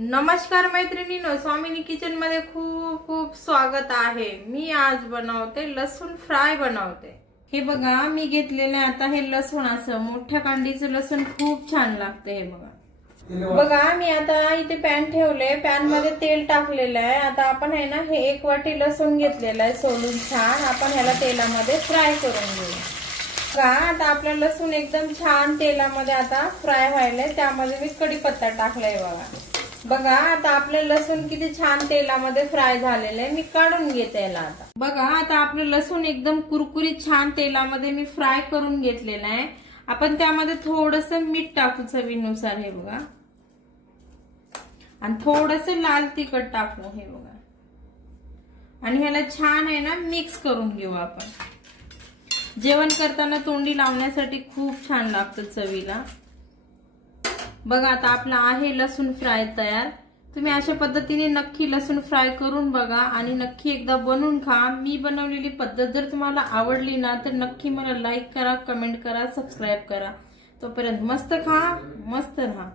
नमस्कार मैत्रिणींनो, स्वामिनी किचन मध्ये खूप खूप स्वागत आहे। मी आज बनवते लसूण फ्राय बनवते। हे बघा मी घेतलेले आता हे लसूण असं मोठ्या कांडीचं लसूण खूप छान लागते। हे बघा मी आता इथे पॅन ठेवले, पॅन मध्ये तेल टाकलेलं आहे। आता आपण आहे ना हे 1 वाटी लसूण घेतलेला आहे सोलून छान, आपण ह्याला तेलामध्ये फ्राय करून घेऊ। बघा आता आपला लसूण एकदम छान तेलामध्ये आता फ्राय व्हायलाय, त्यामध्ये मी कढीपत्ता टाकलाय। बघा आता आपलं लसूण किती छान तेलामध्ये फ्राय झालेलं आहे। मी काढून घेते याला आता। बघा आता आपलं लसूण एकदम कुरकुरीत छान तेलामध्ये मी फ्राय करून घेतलेलं आहे। आपण त्यामध्ये थोडंसं मीठ टाकू चवीनुसार, हे बघा, आणि थोडंसं लाल तिखट टाकू, हे बघा, आणि ह्याला छान आहे ना मिक्स करून घेऊ आपण। जेवण करताना तोंडी लावण्यासाठी खूप छान लागतं चवीला। बघा आता आपला आहे लसूण फ्राय तयार। तुम्ही अशा पद्धतीने नक्की लसूण फ्राय करून बघा आणि नक्की एकदा बनवून खा। मी बनवलेली पद्धत जर तुम्हाला आवडली ना तर नक्की मला लाईक करा, कमेंट करा, सबस्क्राइब करा। तोपर्यंत मस्त खा, मस्त राहा।